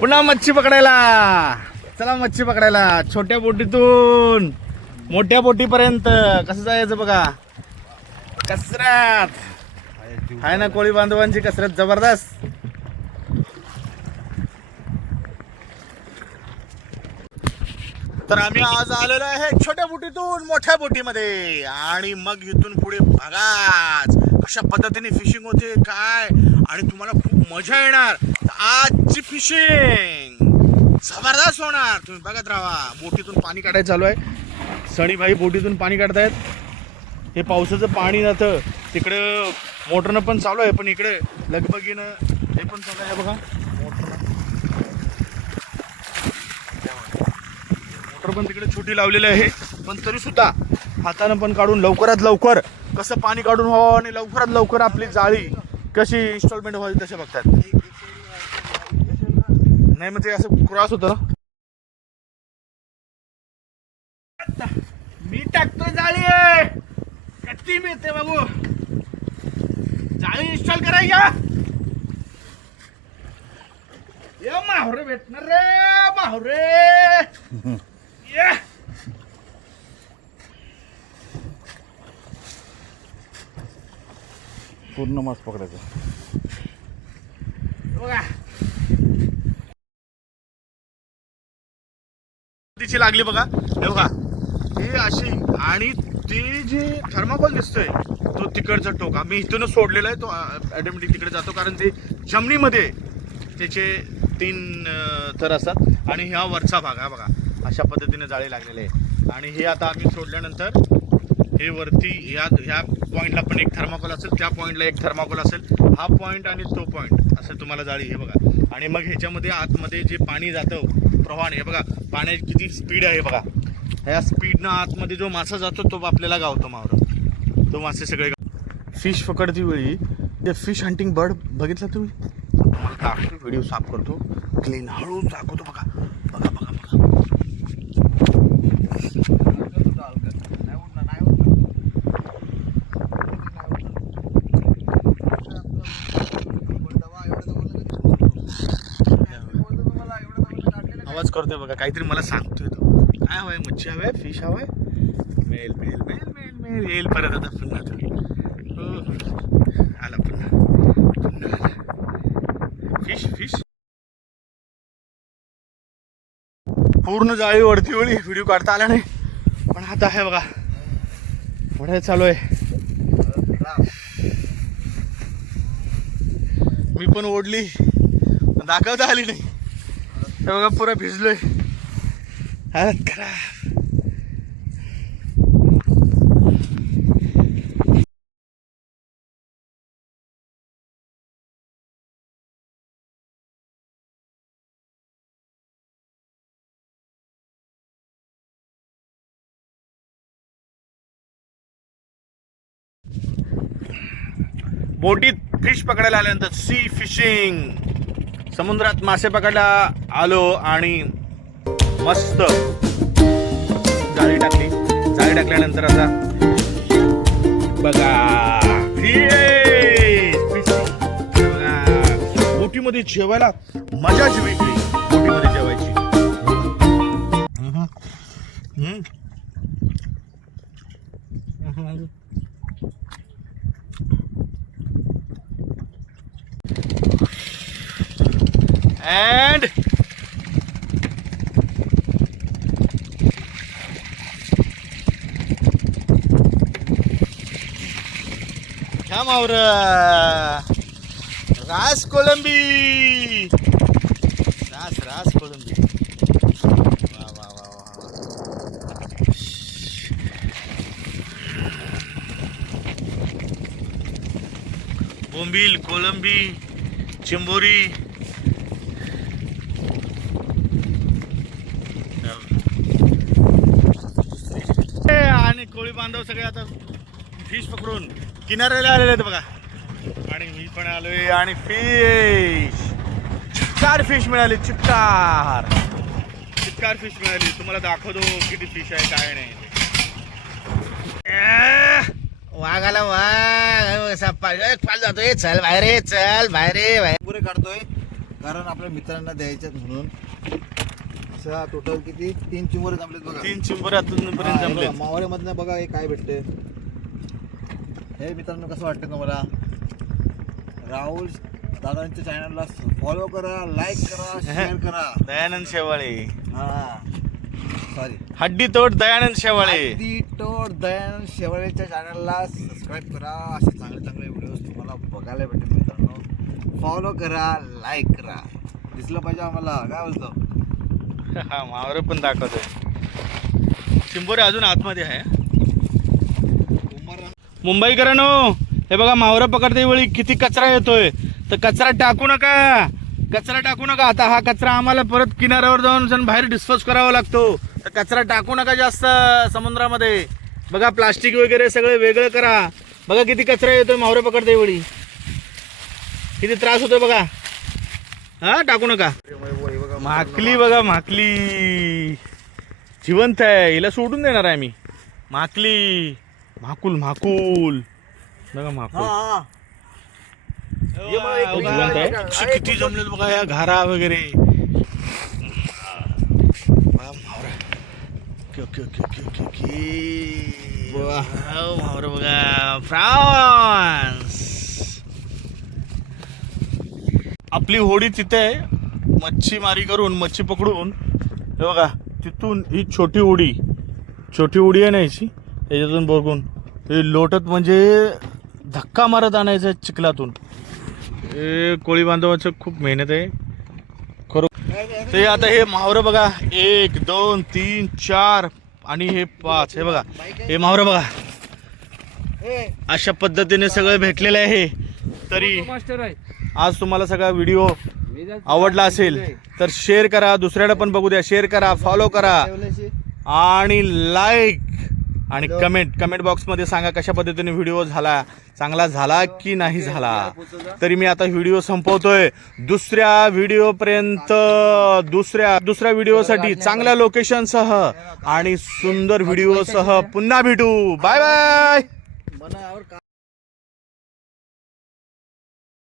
पुन्हा मच्छी पकडायला. चला मच्छी पकडायला. छोट्या बोटीतून. मोठ्या बोटीपर्यंत. कसं जायचं बघा. कसरत. आहे ना कोळी बांधवांची कसरत जबरदस्त. तर आम्ही आज आलेलो आहे छोट्या बोटीतून मोठ्या बोटीमध्ये. आणि मग इथून पुढे बघाच कशा पद्धतीने फिशिंग होते काय? आणि तुम्हाला खूप मजा येणार. आजची फिशिंग जबरदस्त होणार. तुम्ही बघत राहा. बोटीतून पाणी काढायचं चालू आहे. सणीभाई बोटीतून पाणी काढतायत. हे पावसाचं पाणी जातं. तिकडं मोटरनं पण चालू आहे पण इकडे लगबगीनं हे पण चालू आहे बघा. मोटरनं. मोटर पण तिकडे छोटी लावलेली आहे पण तरी सुद्धा हातानं पण काढून लवकरात लवकर कसं पाणी काढून व्हावं आणि लवकरात लवकर आपली जाळी कशी इन्स्टॉलमेंट व्हावी तसे बघतात नाही मग ते असं क्रॉस होतं ना? मी टाकतोय जाळी कधी मिळते बाबू. जाळी इन्स्टॉल कराय या ये माहुरे भेटणार रे माहुरे. ये. पूर्ण मास पकडायचा. बघा. तिची लागली बघा. हे बघा. ही अशी आणि ती जी थर्माकोल दिसतोय तो तिकडचा टोक. आम्ही इथूनच सोडलेला आहे तो ऑटोमॅटिक तिकडे जातो कारण ते जमिनीमध्ये त्याचे तीन थर असतात. आणि ह्या वरचा भाग हा बघा. अशा पद्धतीने जाळे लागलेले आहे. आणि हे आता आम्ही सोडल्यानंतर हे वरती ह्या ह्या पॉईंटला पण एक थर्माकोल असेल त्या पॉईंटला एक थर्माकोल असेल. हा पॉईंट आणि तो पॉईंट असं तुम्हाला जाळी हे बघा. आणि मग ह्याच्यामध्ये आतमध्ये जे पाणी जातं प्रवाहाने हे बघा. पाण्याची किती स्पीड आहे बघा. ह्या स्पीडनं आतमध्ये जो मासा जातो तो आपल्याला गावतो मावरा. तो मासे सगळे फिश पकडती वेळी ते फिश हंटिंग बर्ड बघितलं तुम्ही? तुम्हाला व्हिडिओ साफ करतो. क्लीन हळूच दाखवतो बघा बघा बघा आवाज करतोय बघा काहीतरी मला सांगतोय तो. काय हवंय मच्छी हवंय फिश हवंय? मेल मेल मेल मेल मेल. येईल परत आता पुन्हा तो हो, आला पुन्हा. पुन्हा आला. फिश फिश पूर्ण जाळी वरती वळी व्हिडिओ काढता आला नाही. पण आता आहे बघा. पुढे चालू आहे. मी पण ओढली. दाखवता आली नाही. बघा पुरा भिजलोय. हात खराब. बोटीत फिश पकडायला आल्यानंतर सी फिशिंग समुद्रात मासे पकडायला आलो आणि मस्त जाळी टाकली. जाळी टाकल्यानंतर आता बघा बोटीमध्ये जेवायला मजाच वेगळी. बोटीमध्ये जेवायची. हम्म. हम्म. घ्या मावर रास कोलंबी रास रास कोलंबी वा वा वा वा बोंबील कोलंबी चिंबोरी ए, आणि कोळी बांधव सगळे आता फिश पकडून किनाऱ्याला आलेले आहेत बघा. आणि मी पण आलोय आणि फिश चिक्कार फिश मिळाली चिक्कार चिक्कार फिश मिळाली. तुम्हाला दाखवतो किती फिश आहे काय नाही वाघ आला वाघ जातोय. चल बाहेर ये, चल बाहेर पुरे काढतोय. कारण आपल्या मित्रांना द्यायच्यात म्हणून. अशा टोटल किती? तीन चिंबर जमलेत बघा. तीन चिंबर हे जमले बघा, मावळ्यामधनं बघा हे काय भेटते हे मित्रांनो कसं वाटतं तुम्हाला? राहुल दादांच्या चॅनलला फॉलो करा लाईक करा शेअर करा. दयानंद शेवाळे. हा. सॉरी हड्डी तोड दयानंद शेवाळे. अगदी टोड दयानंद शेवाळेच्या चॅनलला सबस्क्राईब करा. असे चांगले चांगले व्हिडिओज तुम्हाला बघायला भेटेल मित्रांनो. फॉलो करा लाईक करा. दिसलं पाहिजे आम्हाला. काय बोलतो? हा मावर पण दाखवतोय. चिंबोरे अजून आतमध्ये आहे. मुंबईकरांनो हे बघा मावरं पकडते वेळी किती कचरा येतोय. तर कचरा टाकू नका. कचरा टाकू नका. आता हा कचरा आम्हाला परत किनाऱ्यावर जाऊन बाहेर डिस्पोज करावा लागतो. तर कचरा टाकू नका जास्त समुद्रामध्ये. बघा प्लास्टिक वगैरे सगळे वेगळं करा. बघा किती कचरा येतोय मावरं पकडते वेळी. किती त्रास होतोय बघा. हा टाकू नका. माकली बघा माकली. जिवंत आहे हिला सोडून देणार आहे मी. माकली. माकुल माकुल. बघा माकुल. जिवंत आहे. किती- जमलेत बघा या घारा वगैरे. बघा मावरा. Okay okay okay okay okay okay. बघा. मावरा बघा. फ्रान्स. आपली होडी तिथे आहे. मच्छीमारी करून मच्छी पकडून हे बघा तिथून ही छोटी उडी छोटी उडी आहे ना याची याच्यातून बघून. हे लोटत म्हणजे धक्का मारत आणायचं चिखलातून. हे कोळी बांधवाचं खूप मेहनत आहे. खरं ते आता हे महावरं बघा एक दोन तीन चार आणि हे पाच. हे बघा हे महावरं बघा. अशा पद्धतीने सगळं भेटलेलं आहे. तरी आहे. आज तुम्हाला सगळा व्हिडिओ आवडला असेल तर शेअर करा. दुसऱ्याला पण बघू द्या. शेअर करा फॉलो करा. आणि लाईक आणि कमेंट कमेंट बॉक्समध्ये सांगा कशा पद्धतीने व्हिडिओ झाला चांगला झाला की नाही झाला. तरी मी आता व्हिडिओ संपवतोय. दुसऱ्या व्हिडिओपर्यंत दुसऱ्या दुसऱ्या व्हिडिओसाठी चांगल्या लोकेशनसह आणि सुंदर व्हिडिओसह पुन्हा भेटू. Bye bye